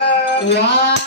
ಹಾಡ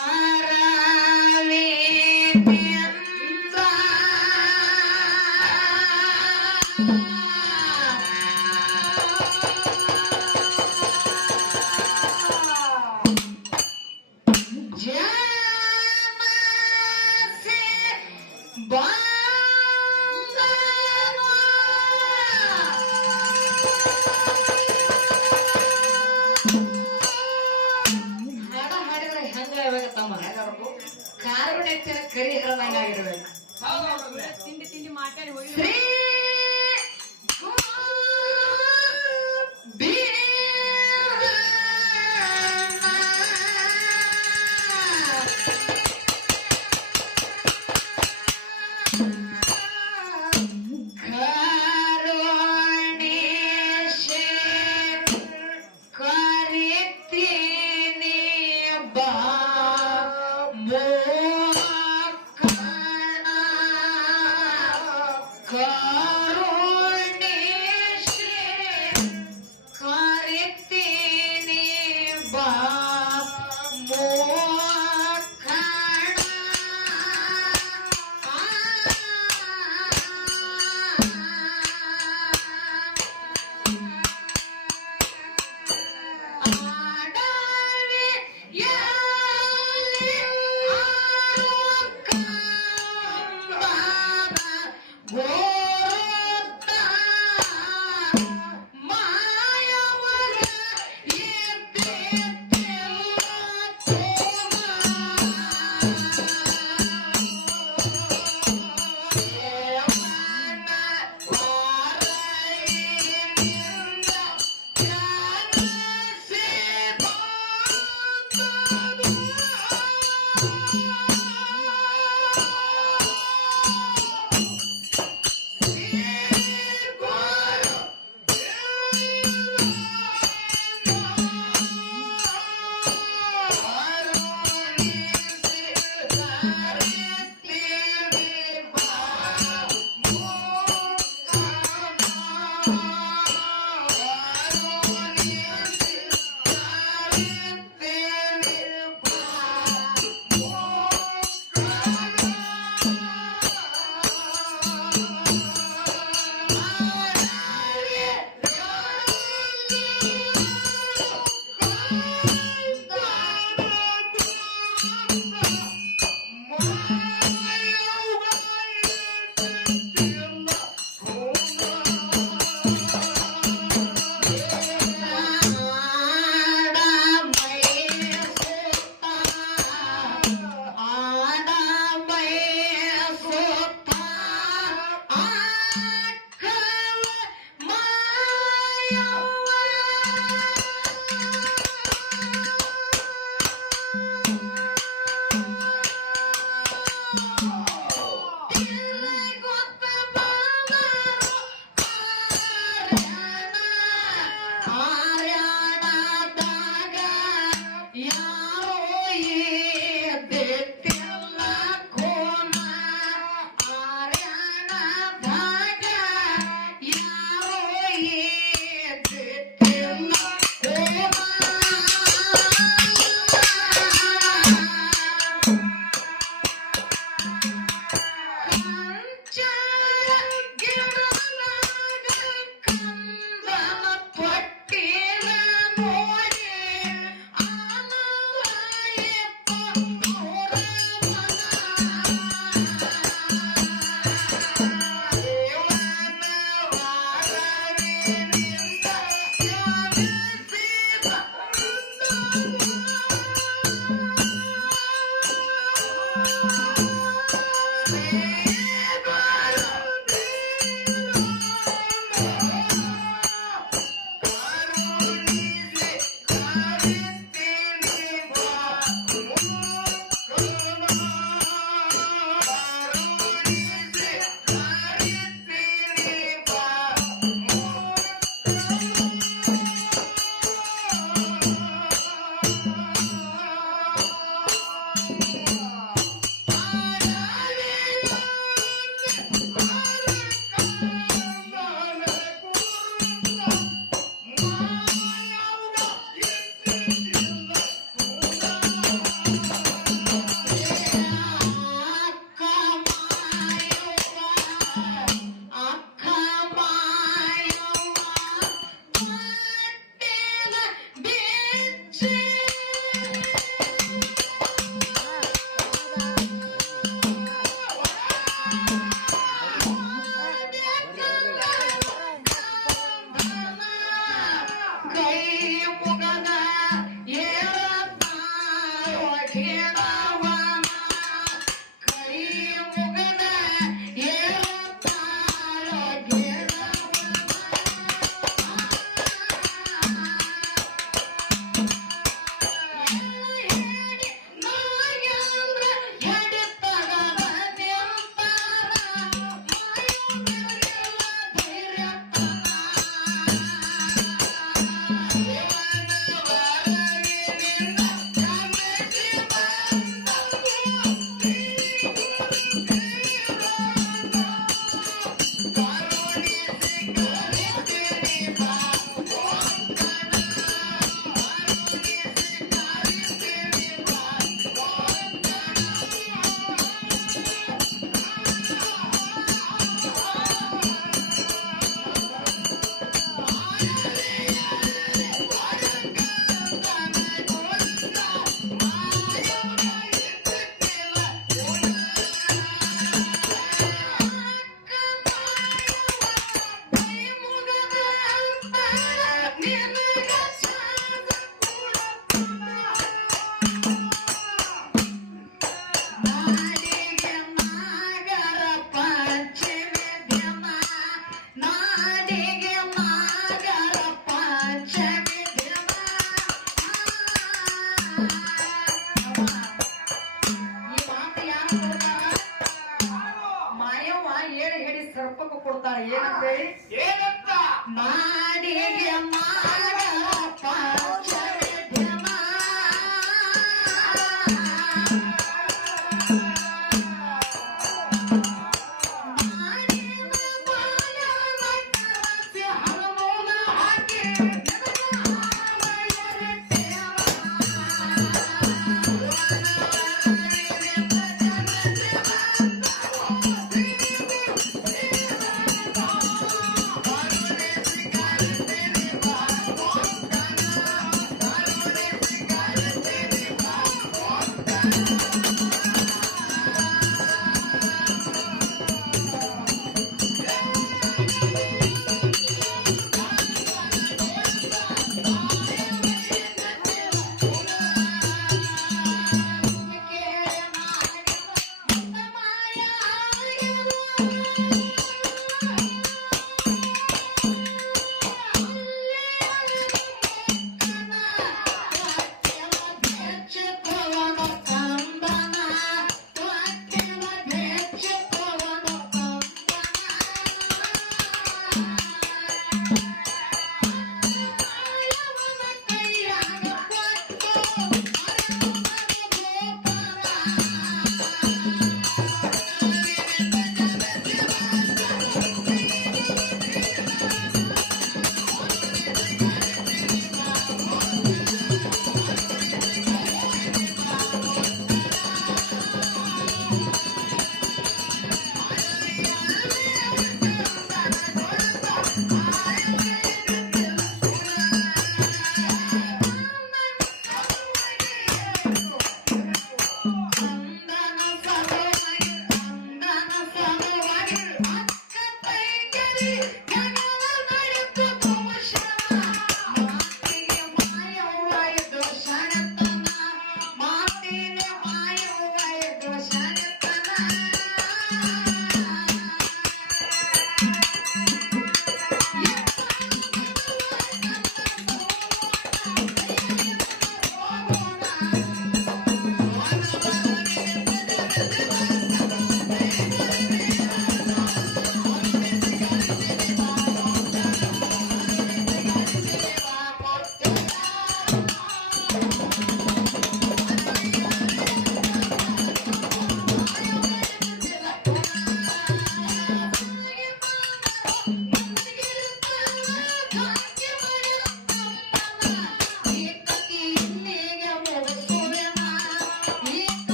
tempo ganhar.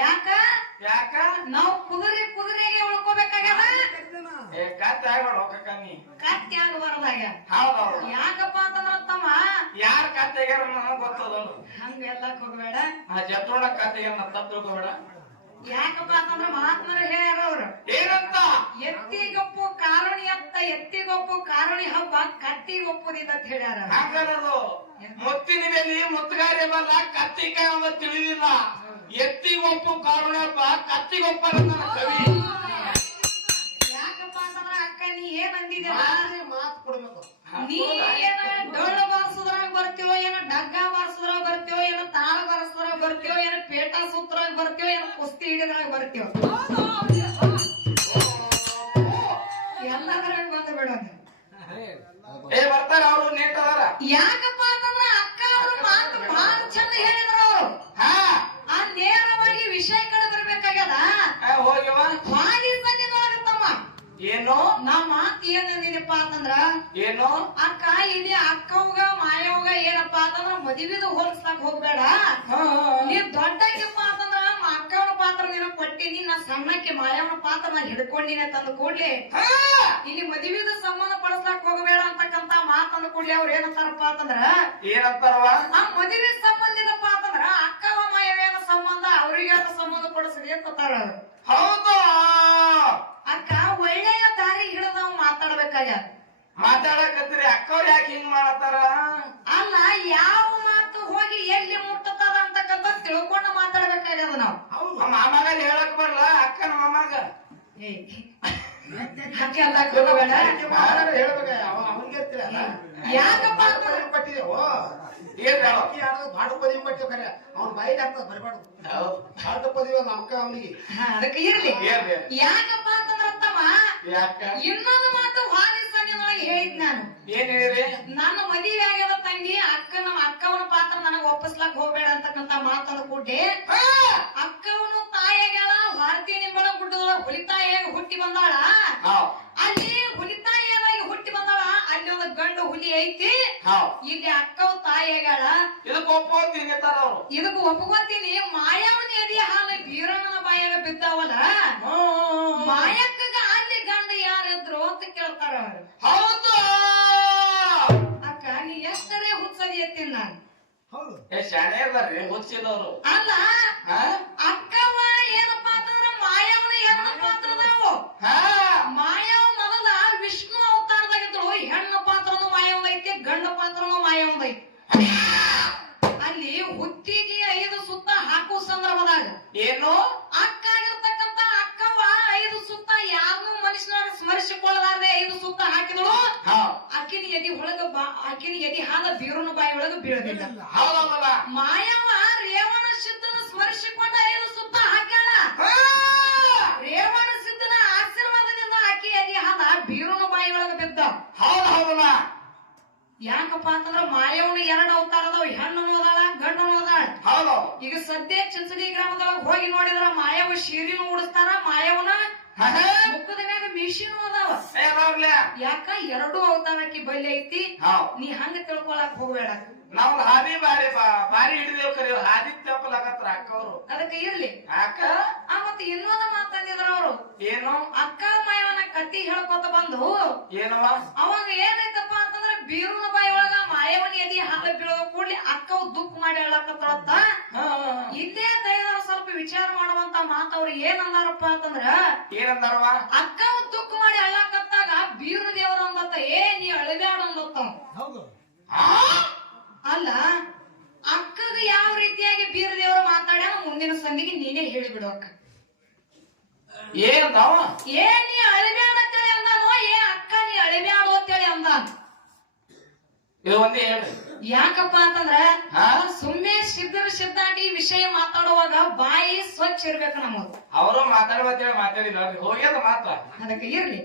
ಯಾಕ? ಯಾಕ? ನಾವು ಕುದುರೆ ಕುದುರೆಗೆ ಉಳ್ಕೋಬೇಕಾಗ್ಯದ? ಏ ಕತ್ತೆ ಆಗ್ಬೇಡ ರೊಕ್ಕ ಕಮ್ಮಿ ಕತ್ತಿ ಆಗಬಾರ್ದಾಗ ಹೌದೌದು ಯಾಕಪ್ಪ ಅಂತಂದ್ರ ತಮ್ಮ? ಯಾರ ಕತ್ತೆಗಾರ ನನಗ್ ಗೊತ್ತದಲ್ಲ ಹಂಗ ಎಲ್ಲಕ್ ಹೋಗ್ಬೇಡ. ಆ ಜತ್ರೋಣ ಕತ್ತೆಗಾರ ನಾ ತಪ್ಪು ತಿಳ್ಕೊಬೇಡ. ಯಾಕಪ್ಪ ಅಂತಂದ್ರ ಮಹಾತ್ಮರು ಹೇಳ್ಯಾರ ಅವ್ರು. ಏನಂತ? ಎತ್ತಿಗೊಪ್ಪು ಕಾರುಣಿ ಅಂತ ಎತ್ತಿಗೊಪ್ಪು ಕಾರುಣಿ ಹಬ್ಬ ಕತ್ತಿಗೊಪ್ಪುದಿಲ್ಲ ಅಂತ ಹೇಳ್ಯಾರ ಹಂಗನದು. ಮುತ್ತಿನ ಬೆಲಿ ಮುತ್ತುಗಾರಿ ಬಲ್ಲ ಕೈ ಅಂತ ತಿಳಿದಿಲ್ಲ. ಎತ್ತಿಗೊಪ್ಪು ಕಾರುಣಪ್ಪ ಕತ್ತಿಗೊಪ್ಪ ನನ್ನ ಕವಿ. ಯಾಕಪ್ಪ ಅಂತಂದ್ರ ಅಕ್ಕ ನೀ ಏನ್ ಅಂದಿದ್ಯಲ್ಲ ಮಾತು ಕೊಡ್ಬೇಕು. ನೀ ಏನ ಡೊಳ್ಳು ಬಾರಿಸೋದ್ರಾಗ ಬರ್ತೀವೋ ಏನ ಡಗ್ಗ ಬಾರಿಸೋದ್ರಾಗ ಬರ್ತೀವೋ ಏನ ತಾಳ ಬಾರಿಸೋದ್ರಾಗ ಬರ್ತೀವೋ ಏನ ಪೇಟಾ ಸುತ್ತರಾಗ ಬರ್ತೀವೋ ಏನ ಕುಸ್ತಿ ಹಿಡಿದ್ರಾಗ ಬರ್ತೀವೋ ಅಂತಕ್ಕಂತ ಮಾತಂದ ಅವ್ರು ಏನಂತಾರಪ್ಪ ಅಂತಂದ್ರ ಏನಂತಾರವ ನಮ್ ಮದುವೆ ಸಂಬಂಧಿನಪ್ಪ ಅಂತಂದ್ರ ಅಕ್ಕ ಮಾಯವೇನ ಸಂಬಂಧ ಅವ್ರಿಗೆ ಸಂಬಂಧ ಪಡಿಸ್ರಿ ಅಂತ ಅವ್ರು. ಹೌದು? ಅಕ್ಕ ಒಳ್ಳೆಯ ದಾರಿ ಹಿಡಿದ ನಾವು ಮಾತಾಡ್ಬೇಕಾಗ್ಯದ. ಮಾತಾಡಕತ್ತೀರಿ ಅಕ್ಕವ್ರು ಯಾಕೆ ಹಿಂಗ್ ಮಾಡತ್ತಾರ? ಅಲ್ಲ ಯಾವ ಮಾತು ಹೋಗಿ ಎಲ್ಲಿ ಮುಟ್ಟತದ ಅಂತಕ್ಕಂತ ತಿಳ್ಕೊಂಡು ಮಾತಾಡ್ಬೇಕಾಗ್ಯದ ನಾವು. ನಮ್ಮ ಮಾಮಾಗ ಹೇಳಕ್ ಬರಲ್ಲ ಅಕ್ಕನ ಮಾಮಗ? ಹಾಗೆ ಅಲ್ಲಕ್ ಹೋಗಬೇಡ ಹೇಳ್ಬೇಕ ಅವನಿಗೆ ಇರ್ತೀರಲ್ಲ ಯಾಕಪ್ಪ ಅಂತ ಕೊಟ್ಟಿದ್ದೇವು ಏನ್ ಹೇಳು ಬಾಡು. ಪದವಿ ಕೊಟ್ಟಿವ್ ಖರೆ ಅವ್ನ ಬಾಯಿಗೆ ಆಗ್ತದ ಬರಬಾರ್ದು ಹೌದು. ಬಾಡು. ಪದವಿ ನಮ್ಮ ಅಕ್ಕ ಅವನಿಗೆ ಅದಕ್ಕೆ ಇರ್ಲಿ? ಯಾಕಪ್ಪ ಅಂತಂದ್ರ ತಮ್ಮ ಇನ್ನೊಂದು ಮಾತು ಹೇಳಿದ್ ನಾನು. ಏನ್ ಹೇಳಿರಿ ನನ್ನ ಮದುವೆ ಆಗ್ಯದ ತಂಗಿ ಅಕ್ಕ ನಮ್ಮ ಅಕ್ಕವನ ಪಾತ್ರ ನನಗ ಒಪ್ಪಿಸ್ಲಾಕ್ ಹೋಗ್ಬೇಡ ಅಂತಕ್ಕಂತ ಮಾತನ್ನ ಕೂಡಿ ಅಕ್ಕವನು ತಾಯಿಗಳ ಭಾರತೀಯ ನಿಂಬಳ ಗುಡ್ಡದೊಳಗ ಹುಲಿತಾಯಿಯಾಗಿ ಹುಟ್ಟಿ ಬಂದಾಳ ಹೌದ್, ಅಲ್ಲಿ ಹುಲಿತಾಯಿಯಾಗಿ ಹುಟ್ಟಿ ಬಂದಾಳ ಅಲ್ಲಿ ಒಂದು ಗಂಡು ಹುಲಿ ಐತಿ ಹೌದ್. ಇಲ್ಲಿ ಅಕ್ಕವ ತಾಯಿಯಾಗಳ ಇದಕ್ಕೆ ಒಪ್ಪೋತಿರ್ತಾರ ಅವ್ರು? ಇದಕ್ಕ ಒಪ್ಕೋತೀನಿ. ಮಾಯಾವನ ಎದಿ ಹಾಲು ಬೀರಣ್ಣನ ಬಾಯಾಗ ಬಿದ್ದಾವಲ್ಲ? ಮಾಯಕ್ಕಗ ಅಲ್ಲಿ ಗಂಡ ಯಾರಿದ್ರು ಅಂತ ಕೇಳ್ತಾರ ಅವರು. ಹೌದು. ಅಕ್ಕ ನೀ ಎಷ್ಟರೇ ಹುಚ್ಚದಿ ಎತ್ತಿನ ನಾನು. ಏ ಶಾಣೆ ಅದಾರ್ರಿ ಹುಚ್ಚಿದವ್ರು. ಅಲ್ಲ ಹಾ? ಅಕ್ಕವ ಏನಪ್ಪ ಅಂತಂದ್ರ ಮಾಯಾವನ ಎರಡು ಪಾತ್ರದವು. ಹಾ ಮಾಯಾವ ಮೊದಲ ವಿಷ್ಣು ಅವತಾರದಾಗಿದ್ರು ಹೆಣ್ಣು ಪಾತ್ರನು ಮಾಯಾವದೈತಿ ಗಂಡು ಪಾತ್ರನು ಮಾಯಾವದೈತಿ ಅಲ್ಲಿ ಹುತ್ತಿಗೆ ಐದು ಸುತ್ತ ಹಾಕುವ ಸಂದರ್ಭದಾಗ ಏನು? ಅಕ್ಕ ಆಗಿರ್ತಕ್ಕಂತ ಅಕ್ಕವ ಐದು ಸುತ್ತ ಯಾರನ್ನೂ ಮನುಷ್ಯನಾಗ ಸ್ಮರಿಸಿಕೊಳ್ಳಲಾರದೆ ಐದು ಸುತ್ತ ಹಾಕಿದಳು. ಹೌದ್ ಅಕ್ಕಿನ ಎದಿ ಒಳಗ ಅಕ್ಕಿನ ಎದಿ ಹಾಲ ಬೀರುನ ಬಾಯಿ ಒಳಗ ಬೀಳದಿಲ್ಲ ಮಾಯವ ರೇವಣ ಸಿದ್ಧನ ಸ್ಮರಿಸಿಕೊಂಡ ಐದು ಸುತ್ತ ಹಾಕ್ಯಾಳ. ರೇವಣ ಸಿದ್ಧನ ಆಶೀರ್ವಾದದಿಂದ ಅಕ್ಕಿ ಎದಿ ಹಾಲ ಬೀರುನ ಬಾಯಿ ಒಳಗ ಬಿದ್ದ. ಹೌದು ಹೌದಲ್ಲ ಯಾಕಪ್ಪ ಅಂತಂದ್ರ ಮಾಯವನ ಎರಡು ಅವತಾರ ಅದಾವ. ಹೆಣ್ಣು ಅದಾಳ ಗಂಡು ಅದಾಳ. ಈಗ ಸದ್ಯ ಚಿಂಚಲಿ ಗ್ರಾಮದೊಳಗ ಹೋಗಿ ನೋಡಿದ್ರ ಮಾಯವ ಶೀರಿನ ಉಡಿಸ್ತಾರ ಮಾಯವನ. ಮುಖದ ಮ್ಯಾಗ ಮಿಷಿನ್ ಅದಾವ. ಯಾಕ? ಎರಡು ಅವತಾರಕ್ಕೆ ಬಲಿ ಐತಿ. ನೀ ಹಂಗ ತಿಳ್ಕೊಳಕ್ ಹೋಗ್ಬೇಡ. ನಾವು ಹಾದಿ ಬಾರಿ ಬಾರಿ ಹಿಡಿದೇವ್ ಕರಿ. ಹಾದಿ ತಪ್ಪಲಾಗತ್ರ ಅಕ್ಕವ್ರು. ಅದಕ್ಕೆ ಇರ್ಲಿ. ಅಕ್ಕ ಆ ಮತ್ತೆ ಇನ್ನೊಂದು ಮಾತಾಡಿದ್ರ ಅವರು. ಏನು? ಅಕ್ಕ ಮಾಯವನ ಕತ್ತಿ ಹೇಳ್ಕೊತ ಬಂದು ಏನವ ಅವಾಗ ಏನೈತಪ್ಪ ಅಂತಂದ್ರ ಬೀರುನ ಬಾಯಿ ಒಳಗ ಮಾಯವನ ಎದಿ ಹಾಲು ಬೀಳೋ ಕೂಡ್ಲಿ ಅಕ್ಕವ್ ದುಃಖ ಮಾಡಿ ಹೇಳಕತ್ತ. ಇಲ್ಲೇ ದಯದ ಸ್ವಲ್ಪ ವಿಚಾರ ಮಾಡುವಂತ ಮಾತು ಏನಂದಾರಪ್ಪ ಏನ್ ಅಂದಾರಪ್ಪ ಅಂತಂದ್ರ ಏನಂದಾರವ ಅಕ್ಕವ ದುಃಖ ಮಾಡಿ ಹೇಳಕತ್ತಾಗ ಬೀರು ದೇವ್ರ ಅಂದತ್ತ ಏ ನೀ ಅಳಬ್ಯಾಡ ಅಂದತ್ತ? ಅಲ್ಲ ಅಕ್ಕಗ ಯಾವ ರೀತಿಯಾಗಿ ಬೀರು ದೇವ್ರ ಮಾತಾಡ ಮುಂದಿನ ಸಂದಿಗೆ ನೀನೇ ಹೇಳಿಬಿಡು ಅಕ್ಕ. ಏನಂದಾವ? ಏ ನೀ ಅಳಬ್ಯಾಡ ಅಂತೇಳಿ ಅಂದಾನೋ ಏ ಅಕ್ಕ ನೀ ಅಳಬ್ಯಾಡು ಅಂತೇಳಿ ಅಂದಾನ. ಇದು ಒಂದೇ ಹೇಳ್ರಿ ಯಾಕಪ್ಪ ಅಂತಂದ್ರ? ಸುಮ್ಮನೆ ಸಿದ್ಧರ ಸಿದ್ಧಾಟಿ ವಿಷಯ ಮಾತಾಡುವಾಗ ಬಾಯಿ ಸ್ವಚ್ಛ ಇರ್ಬೇಕು ನಮ್ಮದು ಅವರು ಮಾತಾಡ್ಬೇಕೇಳಿ ಮಾತಾಡಿ ಹೋಗ್ಯದ ಮಾತ್ರ. ಅದಕ್ಕೆ ಇರ್ಲಿ.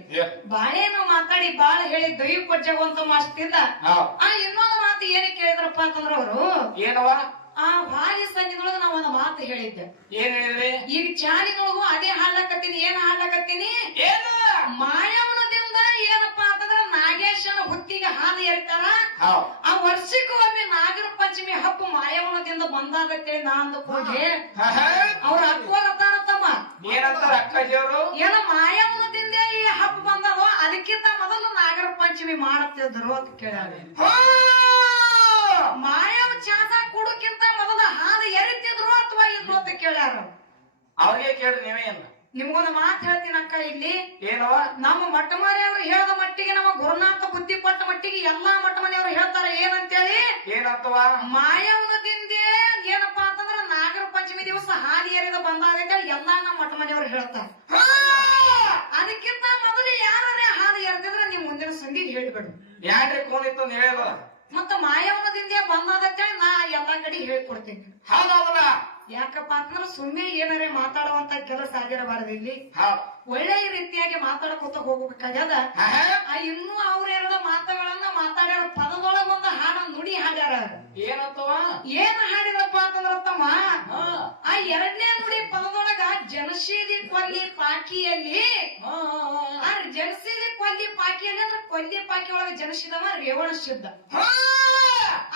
ಬಾಳೆನು ಮಾತಾಡಿ ಬಾಳ ಹೇಳಿ ದೈವ ಪಜ್ಜಗುವಂತ ಮಾಸ್ತಿದ್ದ. ಆ ಇನ್ನೊಂದು ಮಾತು ಏನಕ್ಕೆ ಕೇಳಿದ್ರಪ್ಪ ಅಂತಂದ್ರ ಅವರು ಏನವ ಆ ಬಾರಿ ಸಂಜೆದೊಳಗ ನಾ ಒಂದು ಮಾತು ಹೇಳಿದ್ದೆ. ಏನ್ ಹೇಳಿದ್ರಿ? ಈಗ ಚಾಲಿನೊಳಗು ಅದೇ ಹಾಡ್ಲಕತ್ತೀನಿ ಏನ್ ಹಾಡ್ಲಕತ್ತೀನಿ? ಏನು? ನಾಗೇಶನ ಹುತ್ತಿಗೆ ಹಾದಿ ಎರಿತಾರ ಆ ವರ್ಷಕ್ಕೂ ಒಮ್ಮೆ ನಾಗರ ಪಂಚಮಿ ಹಬ್ಬ ಮಾಯವನದಿಂದ ಬಂದಾಗತ್ತೆ ನಾ ಅಂದ ಪೂಜೆ ಹಾ. ಅವ್ರ ಅಕ್ಕೋರತ್ತಾರತ್ತಮ್ಮ ಏನಂತಾರ ಏನ ಏನೋ ಮಾಯವನದಿಂದ ಈ ಹಬ್ಬ ಬಂದವ ಅದಕ್ಕಿಂತ ಮೊದಲು ನಾಗರ ಪಂಚಮಿ ಮಾಡುತ್ತಿದ್ರು ಅಂತ ಕೇಳ್ಯಾರ. ಮಾಯವ ಚಾದ ಕೊಡಕ್ಕಿಂತ ಮೊದಲು ಹಾದಿ ಎರಿತಿದ್ರು ಅಥವಾ ಇದ್ರು ಅಂತ ಕೇಳ್ಯಾರ. ಅವ್ರಿಗೆ ಕೇಳಿ ನೀವೇ ಏನ ನಿಮ್ಗೊಂದು ಮಾತು ಹೇಳ್ತೀನಿ ಅಕ್ಕ ಇಲ್ಲಿ. ಏನೋ? ನಮ್ಮ ಮಠ ಮನೆಯವರು ಹೇಳದ ಮಟ್ಟಿಗೆ ನಮ್ಮ ಗುರುನಾಥ ಬುದ್ಧಿ ಕೊಟ್ಟ ಮಟ್ಟಿಗೆ ಎಲ್ಲಾ ಮಠ ಮನೆಯವರು ಹೇಳ್ತಾರೆ. ಏನಂತೇಳಿ? ಏನಂತವ? ಮಾಯವನದಿಂದೇ ಏನಪ್ಪಾ ಅಂತಂದ್ರ ನಾಗರ ಪಂಚಮಿ ದಿವಸ ಹಾದಿ ಏರಿದ ಬಂದಾಗೈತೆ ಎಲ್ಲಾ ನಮ್ಮ ಮಠ ಮನೆಯವರು ಹೇಳ್ತಾರೆ! ಅದಕ್ಕಿಂತ ಮೊದಲು ಯಾರೇ ಹಾದಿ ಏರ್ತಿದ್ರೆ ನೀವು ಮುಂದಿನ ಸಂಧಿ ಹೇಳ್ಬೇಡು. ಯಾಕೆ ಕೋನ್ ಇತ್ತು ಹೇಳ ಮತ್ತ ಮಾಯವನದಿಂದ ಬಂದಾಗತ್ತೇಳಿ ನಾ ಎಲ್ಲಾ ಕಡೆ ಹೇಳ್ಕೊಡ್ತೀನಿ. ಹೌದೌದಲ್ಲ. ಯಾಕಪ್ಪ ಅಂತಂದ್ರೆ ಸುಮ್ಮನೆ ಏನಾರೇ ಮಾತಾಡುವಂತ ಕೆಲಸ ಆಗಿರಬಾರದು ಇಲ್ಲಿ. ಒಳ್ಳೆಯ ರೀತಿಯಾಗಿ ಮಾತಾಡ್ಕೊತ ಹೋಗ್ಬೇಕಾಗ್ಯದ. ಆ ಇನ್ನೂ ಅವ್ರೆರಡು ಮಾತುಗಳನ್ನ ಮಾತಾಡ್ಯಾರ ಪದದೊಳಗ ಒಂದು ಹಾಡ ನುಡಿ ಹಾಡ್ಯಾರ. ಏನತ್ತವ? ಏನ್ ಹಾಡಿದಪ್ಪ ಅಂತಂದ್ರ ತಮ್ಮ ಆ ಎರಡನೇ ನುಡಿ ಪದದೊಳಗ ಜನಶೀಲಿ ಕೊಲ್ಲಿ ಪಾಕಿಯಲ್ಲಿ ಜನಶೀಲಿ ಕೊಲ್ಲಿ ಪಾಕಿಯಲ್ಲಿ ಅಂದ್ರೆ ಕೊಲ್ಲಿ ಪಾಕಿ ಒಳಗ ಜನಸಿದವ ರೇವಣ ಸಿದ್ಧ ಹಾ.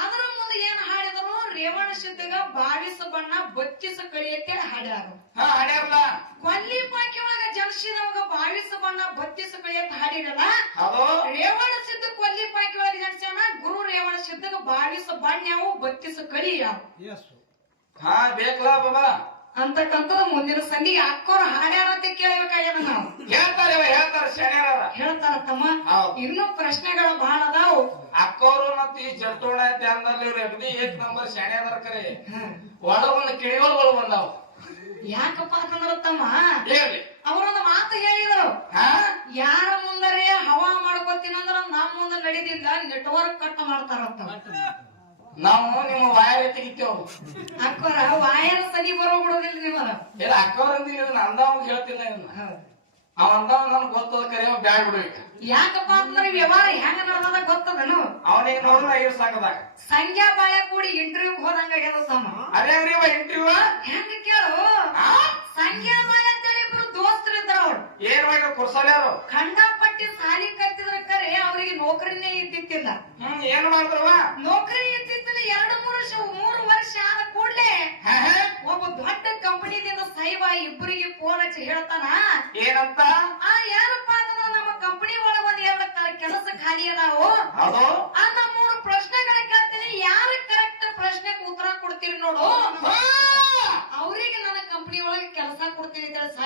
ಅದರ ಮುಂದೆ ಏನ್ ಹಾಡಿದರು ರೇವಣ ಸಿದ್ಧಗ ಬಾವಿಸ ಬಣ್ಣ ಬತ್ತಿಸ ಕಳಿಯಕ್ಕೆ ಹಾಡ್ಯಾರು. ಹಾ, ಹಡ್ಯಾರಲ್ಲ. ಕೊಲ್ಲಿ ಪಾಕಿ ಒಳಗ ಜನಸಿದವಾಗ ಬಾವಿಸ ಬಣ್ಣ ಬತ್ತಿಸ ಕಳಿಯತ್ತ ಹಾಡಿರಲ್ಲ? ರೇವಣ ಸಿದ್ಧ ಕೊಲ್ಲಿ ಪಾಕಿ ಒಳಗ ಜನಿಸ್ಯಾನ ಗುರು ರೇವಣ ಸಿದ್ಧಗ ಬಾವಿಸ ಬಣ್ಣ ಬತ್ತಿಸ ಕಳಿ ಯಾವ ಹಾ ಬೇಕಲ್ಲ ಬಾಬಾ. ಅಂತಕ್ಕಂಥದ್ದು ಮುಂದಿನ ಸಂಧಿ ಅಕ್ಕೋರು ಹಾಡ್ಯಾರ ಅಂತ ಕೇಳ್ಬೇಕಾಗ್ಯದ ನಾವು ಹೇಳ್ತಾರೆ ಹೇಳ್ತಾರೆ ಹೇಳ್ತಾರ ತಮ್ಮ ಇನ್ನು ಪ್ರಶ್ನೆಗಳು ಬಹಳ ಅದಾವು. ಅಕ್ಕೋರು ಮತ್ತ ಈ ಜಟ್ಟೋಣ ಧ್ಯಾನದಲ್ಲಿ ಇವ್ರು ಅಗದಿ ಏಕ್ ನಂಬರ್ ಶಾಣೆ ಅದಾರ ಕರೆ. ಒಳಗೊಂದು ಕಿಡಿಗಳು ಬಂದಾವ. ಯಾಕಪ್ಪ ಅಂತಂದ್ರ ತಮ್ಮ ಹೇಳಿ. ಅವರೊಂದು ಮಾತು ಹೇಳಿದ್ರು. ಯಾರ ಮುಂದರೆ ಹವಾ ಮಾಡ್ಕೋತೀನಂದ್ರ ನಮ್ಮ ಮುಂದೆ ನಡೆದಿಂದ ನೆಟ್ವರ್ಕ್ ಕಟ್ ಮಾಡ್ತಾರಂತ. ನಾವು ನಿಮ್ಮ ವಾಯರ್ ತೆಗಿತೇವು. ಅಕ್ಕೋರ ವಾಯರ್ ಸರಿ ಬರೋ ಬಿಡೋದಿಲ್ಲ ನಿಮ್ಮ ಇಲ್ಲ ಅಕ್ಕವ್ರ ಅಂದಿಲ್ಲ ಇದನ್ನ ಅಂದವ್ ಹೇಳ್ತೀನಿ ಇದನ್ನ ಅವ ಅಂದವ್ ನನ್ ಗೊತ್ತದ ಕರೆ ಅವ್ ಬ್ಯಾಗ್ ಬಿಡ್ಬೇಕ ಯಾಕಪ್ಪ ಅಂದ್ರೆ ವ್ಯವಹಾರ ಹೆಂಗ ನಡೆದ ಗೊತ್ತದನು. ಅವನಿಗೆ ನೋಡಿದ್ರೆ ಐದು ಸಾಕದಾಗ ಸಂಖ್ಯಾ ಬಾಯ ಕೂಡಿ ಇಂಟರ್ವ್ಯೂ ಹೋದಂಗ ಆಗ್ಯದ ಸಮ. ಅದೇ ರೀ ಇಂಟರ್ವ್ಯೂ ಹೆಂಗ ಕೇಳು? ಸಂಖ್ಯಾ ಬಾಯ ಅಂತೇಳಿ ಇಬ್ರು ದೋಸ್ತರಿದ್ರ ಅವ್ರು. ಏನ್ ಮಾಡಿ ಕುರ್ಸಲ್ಯಾರು? ಖಂಡಪಟ್ಟಿ ಸಾಲಿ ಕರೆ ಅವರಿಗೆ ನೌಕರಿನೇ ಇದ್ದಿತ್ತಿಲ್ಲ ಹ್ಮ್ ಏನ್ ಮಾಡಿದ್ರವ ನೌಕರಿ ಇದ್ದಿತ್ತಲ್ಲ ಎರಡು ಮೂರು ವರ್ಷ ಮೂರು ವರ್ಷ ಆದ ಕೂಡ್ಲೆ ಒಬ್ಬ ದೊಡ್ಡ ಕಂಪನಿದಿಂದ ಸೈವ ಇಬ್ಬರಿಗೆ ಫೋನ್ ಹಚ್ಚಿ ಹೇಳ್ತಾನ ಏನಂತ? ಆ ಯಾರಪ್ಪ ಅಂದ್ರೆ ನಮ್ಮ ಕಂಪನಿ ಒಳಗ ಒಂದ್ ಎರಡು ಕೆಲಸ ಖಾಲಿ ಅದಾವು? ಅದು ಆ ಮೂರು ಪ್ರಶ್ನೆಗಳ ಕೇಳ್ತೀನಿ. ಯಾರು ಕರೆಕ್ಟ್ ಪ್ರಶ್ನೆಗೆ ಉತ್ತರ ಕೊಡ್ತೀರಿ ನೋಡು ಅವ್ರಿಗೆ ನನ್ನ ಕಂಪನಿ ಒಳಗೆ ಕೆಲಸ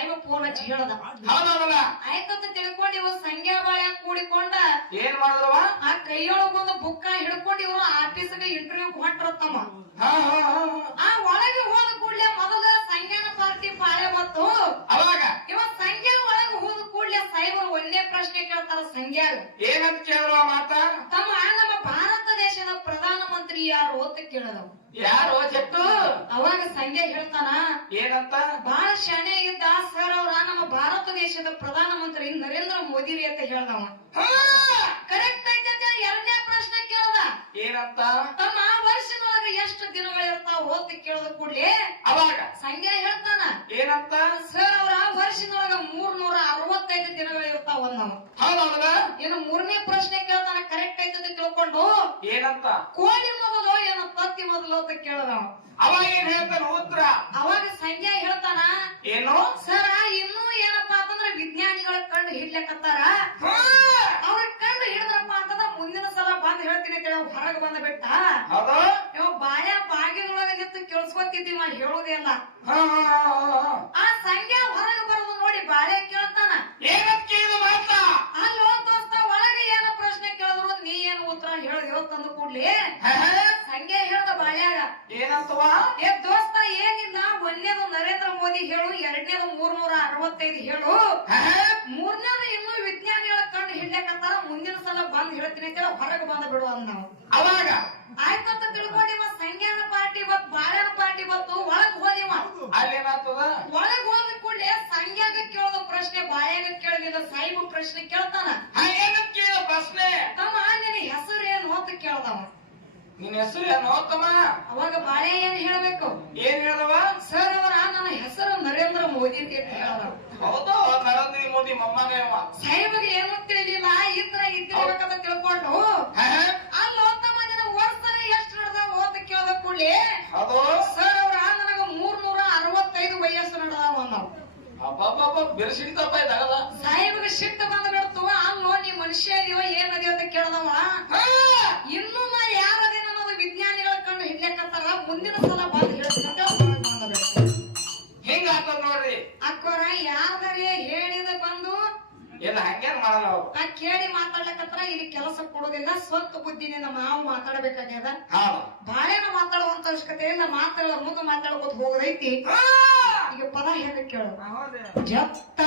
ಹೇಳಿ ಫೋನ್ ಹಚ್ಚಿ ಹೇಳ್ದ ಹೌದಲ್ಲ ಆಯ್ತಂತ ತಿಳ್ಕೊಂಡು ಇವ ಸಂಖ್ಯಾ ಬಾಳೆ ಕೂಡಿಕೊಂಡ ಏನ್ ಮಾಡಿದ್ರವ ಆ ಕೈಯೊಳಗ ಒಂದು ಬುಕ್ಕ ಹಿಡ್ಕೊಂಡು ಇವರು ಆಫೀಸ್ಗೆ ಇಂಟರ್ವ್ಯೂ ಹೊಂಟ್ರತ್ತಮ್ಮ. ಆ ಒಳಗೆ ಹೋದ ಕೂಡ್ಲೆ ಮೊದಲ ಸಂಖ್ಯಾನ ಪಾರ್ಟಿ ಪಾಳೆ ಮತ್ತು ಅವಾಗ? ಇವ ಸಂಖ್ಯಾ ಒಳಗೆ ಹೋದ ಕೂಡ್ಲೆ ಸಾಹೇಬರು ಒಂದೇ ಪ್ರಶ್ನೆ ಕೇಳ್ತಾರ ಸಂಖ್ಯಾಗ ಏನಂತ ಕೇಳಿದ್ರ ಮಾತ? ತಮ್ಮ ನಮ್ಮ ಭಾರತ ಪ್ರಧಾನ ಮಂತ್ರಿ ಯಾರು ಅಂತ ಕೇಳದವ್ ಯಾರು ಚೆಟ್ಟು ಅವಾಗ ಸಂಜೆ ಹೇಳ್ತಾನ ಏನಂತ? ಬಹಳ ಶಾಣೆ ಇದ್ದ ಸರ್ ಅವ್ರ ನಮ್ಮ ಭಾರತ ದೇಶದ ಪ್ರಧಾನ ಮಂತ್ರಿ ನರೇಂದ್ರ ಮೋದಿ ರೀ ಅಂತ ಹೇಳ್ದವ! ಕರೆಕ್ಟ್ ಐತೆ ಎರಡನೇ ಪ್ರಶ್ನೆ ಕೇಳ್ದ. ಏನಂತ? ತಮ್ಮ ವರ್ಷದೊಳಗೆ ಎಷ್ಟು ದಿನಗಳಿರ್ತಾವ ಅಂತ ಕೇಳದ ಕೂಡ್ಲೆ ಅವಾಗ? ಸಂಜೆ ಹೇಳ್ತಾನ. ಏನಂತ? ಸರ್ ಅವ್ರ ವರ್ಷದೊಳಗ ಮೂರ್ನೂರ ನೂರ ಅರವತ್ತೈದು ದಿನಗಳು ಇರ್ತಾವ ನಾವು ಹೌದೌದಲ್ಲ? ಇನ್ನು ಮೂರನೇ ಪ್ರಶ್ನೆ ಕೇಳ್ತಾನ ಕರೆಕ್ಟ್ ತಿಳ್ಕೊಂಡು ಏನಂತ? ಕೋಳಿ ಮೊದಲು ಏನ ತತ್ತಿ ಮೊದಲು ಅಂತ ಕೇಳಿದ ಅವಾಗ ಏನ್ ಹೇಳ್ತಾನ ಉತ್ತರ? ಅವಾಗ ಸಂಜೆ ಹೇಳ್ತಾನ ಏನು? ಸರ ಇನ್ನೂ ಏನಪ್ಪಾ ಅಂತಂದ್ರ ವಿಜ್ಞಾನಿಗಳ ಕಂಡು ಹಿಡ್ಲಕತ್ತಾರ. ಅವ್ರ ಕಂಡು ಹಿಡಿದ್ರಪ್ಪ ಅಂತಂದ್ರ ಮುಂದಿನ ಸಲ ಬಂದ್ ಹೇಳ್ತೀನಿ ಕೇಳ ಹೊರಗ್ ಬಂದ ಬಿಟ್ಟ. ಇವ ಬಾಯ ಬಾಗಿಲೊಳಗ ನಿಂತು ಕೇಳಿಸ್ಕೊತಿದ್ದೀವ ನಾ ಹಾ. ಆ ಸಂಜೆ ಹೊರಗೆ ಬರೋದು ನೋಡಿ ಬಾಳೆ ಕೇಳ್ತಾನ. ಮಾತಾ? ಅಲ್ಲೋ ಉತ್ತರ ಹೇಳಿದ್ಯೋ ತಂದು ಕೂಡ್ಲಿ. ಹಂಗೆ ಹೇಳ್ದ ಬಾಳ್ಯಾಗ. ಏನಂತವ ಏ ದೋಸ್ತ ಏನಿಲ್ಲ ಒಂದೇದು ನರೇಂದ್ರ ಮೋದಿ ಹೇಳು ಎರಡನೇದು ಮೂರ್ನೂರ ಅರವತ್ತೈದು ಹೇಳು. ಮೂರನೇದು ಇನ್ನೂ ವಿಜ್ಞಾನಿಗಳ ಕಂಡು ಹಿಡ್ಲಕತ್ತಾರ ಮುಂದಿನ ಸಲ ಬಂದ್ ಹೇಳ್ತೀನಿ ಅಂತ ಹೊರಗ್ ಬಂದ ಬಿಡು ಅಂದ ನಾವು ಅವಾಗ? ಆಯ್ತಂತ ತಿಳ್ಕೊಂಡಿವ ಸಂಜ್ಞಾನ ಪಾರ್ಟಿ ಬತ್ ಬಾಳ್ಯಾನ ಪಾರ್ಟಿ ಬತ್ತು ಒಳಗ್ ಹೋದಿವ ಅಲ್ಲೇನಾಗ್ತದ? ಒಳಗ್ ಹೋದ ಕೂಡಲೇ ಸಂಜ್ಞಾಗ ಕೇಳೋದು ಪ್ರಶ್ನೆ ಬಾಯಾಗ ಕೇಳಿದ ಸಾಯಿಬು ಪ್ರಶ್ನೆ ಕೇಳ್ತಾನ. ಕೇಳ ಪ್ರಶ್ನೆ. ತಮ್ಮ ನಿನ್ನ ಹೆಸರು ಏನು ಹೊತ್ತ ಕೇಳ್ದವ. ನಿನ್ನ ಹೆಸರು ಏನು ತಮ್ಮ ಅವಾಗ ಬಾಳೆ ಏನ್ ಹೇಳ್ಬೇಕು? ಏನ್ ಹೇಳವ ಸರ್ ಅವರ ನನ್ನ ಹೆಸರು ನರೇಂದ್ರ ಮೋದಿ ಅಂತ ಹೇಳ್ದವ. ಹೌದು ನರೇಂದ್ರ ಮೋದಿ ಮಮ್ಮನೇ ಅವ. ಸಾಹೇಬಗೆ ಏನು ತಿಳಿಲಿಲ್ಲ? ಇದ್ರ ಇದ್ದಿರ್ಬೇಕಂತ ತಿಳ್ಕೊಂಡು ಅಲ್ಲ ಹೋಗ್ತಮ್ಮ ನಿನ್ನ ವರ್ಷನ ಎಷ್ಟು ನಡೆದ ಅಂತ ಕೇಳ್ದ ಕೂಡಲೇ ಹೌದು. ಸರ್ ಅವ್ರ ಬಿರ್ಸಿಡ್ತಪ್ಪ ಇದಾಗದ ಕೇಳಿ ಮಾತಾಡ್ಲಕತ್ರ ಇಲ್ಲಿ ಕೆಲಸ ಕೊಡೋದಿಲ್ಲ ಸ್ವಂತ ಬುದ್ಧಿನಿಂದ ನಾವು ಮಾತಾಡ್ಬೇಕಾಗ್ಯದ? ಬಾಳೆನ ಮಾತಾಡುವಂತ ಅವಶ್ಯಕತೆ ಇಲ್ಲ ಮಾತಾಡ ಮುಂದೆ ಮಾತಾಡ್ಕೊತ ಹೋಗದೈತಿ. ಈಗ ಪದ ಹೇಳಿ ಕೇಳು. ಹೌದು. ಜತ್ತ